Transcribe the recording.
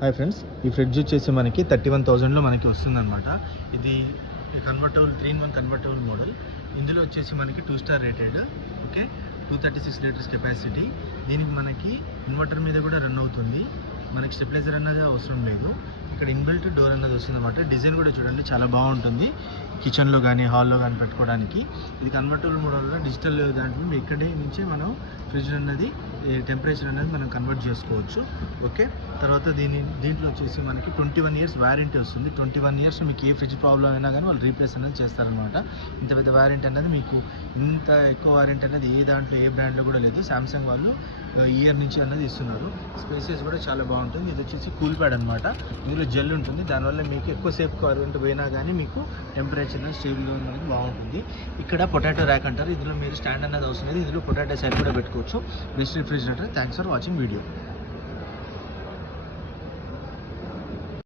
Hi friends, ఈ fridge వచ్చేసి మనకి 31,000లో మనకి వస్తుందన్నమాట. ఇది కన్వర్టబుల్ 3-in-1 కన్వర్టబుల్ మోడల్. ఇందులో వచ్చేసి మనకి 2 star rated. Okay, 236 litres capacity. దీనికి మనకి ఇన్వర్టర్ మీద కూడా రన్ అవుతుంది. మనకి స్టెబిలైజర్ అన్నది అవసరం లేదు. ఇక్కడ ఇన్బిల్ట్ డోర్ అన్నది వస్తుంది అన్నమాట. డిజైన్ కూడా చూడండి, చాలా బాగుంటుంది. కిచెన్లో కానీ హాల్లో కానీ పెట్టుకోవడానికి. ఇది కన్వర్టబుల్ మోడల్లో డిజిటల్ దాంట్లో ఇక్కడే నుంచే మనం ఫ్రిడ్జ్ అన్నది టెంపరేచర్ అనేది మనం కన్వర్ట్ చేసుకోవచ్చు. ఓకే, తర్వాత దీంట్లో వచ్చేసి మనకి 21 ఇయర్స్ వారంటీ వస్తుంది. 21 ఇయర్స్ మీకు ఏ ఫ్రిడ్జ్ ప్రాబ్లం అయినా కానీ వాళ్ళు రీప్లేస్ అనేది చేస్తారనమాట. ఇంత పెద్ద వారంటీ అనేది మీకు, ఇంత ఎక్కువ వారంటీ అనేది ఏ దాంట్లో ఏ బ్రాండ్లో కూడా లేదు. సామ్సంగ్ వాళ్ళు ఇయర్ నుంచి అన్నది ఇస్తున్నారు. స్పేసెస్ కూడా చాలా బాగుంటుంది. ఇది వచ్చేసి కూల్ ప్యాడ్ అనమాట. ఇందులో జెల్ ఉంటుంది, దానివల్ల మీకు ఎక్కువసేపు కరెంట్ పోయినా కానీ మీకు టెంపరేచర్ అనేది స్టేబుల్గా అనేది బాగుంటుంది. ఇక్కడ పొటాటో ర్యాక్ అంటారు. ఇందులో మీరు స్టాండ్ అనేది అవసరం లేదు. ఇందులో పొటాటో సైడ్ కూడా పెట్టుకోవచ్చు. Best refrigerator. Thanks for watching video.